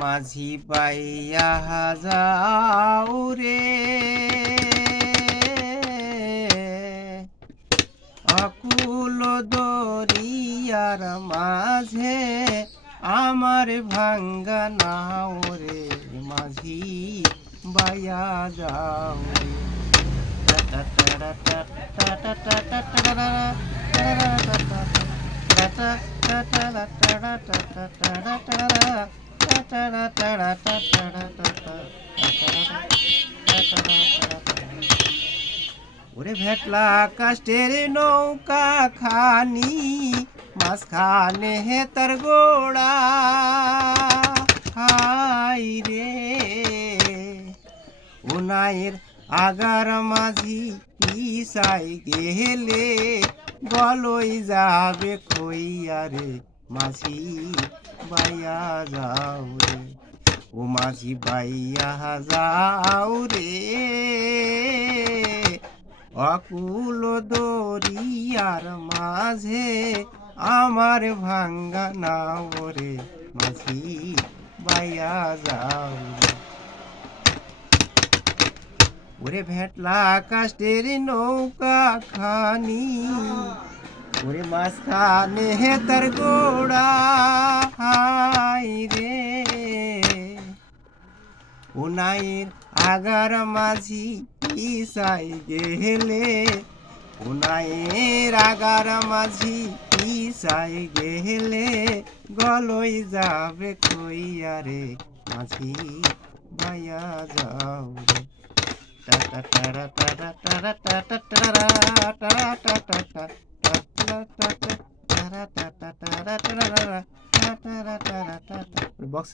মাঝি বাইয়া যাও রে আকুল দরিয়ার মাঝে আমার ভাঙ্গা নাও রে মাঝি বাইয়া যাও ওরে ভেটলা কাষ্টের নৌকা খানি মাঝখানে হেতার গোড়া হাই রে উনাইয়ের আগার মাঝি পিসাই গেলে গলই যাবে খইয়া রে মাঝি বাইয়া যাও রে ও মাঝি বাইয়া যাও রে অকুল দরিয়ার মাঝে আমার ভাঙ্গা নাও রে মাঝি বাইয়া যাও রে ওরে ভেটলা কাষ্টের নৌকা খানি ওরে মাঝখানে হেতার গোড়া হাই রে উনাইয়ের আগার মাঝি পিসাই গেলে উনাইয়ের আগার মাঝি পিসাই গেলে গলই যাবে কইয়া রে মাঝি বাইয়া যাও রে ta ta ta ta ta ta ta ta ta ta ta ta ta box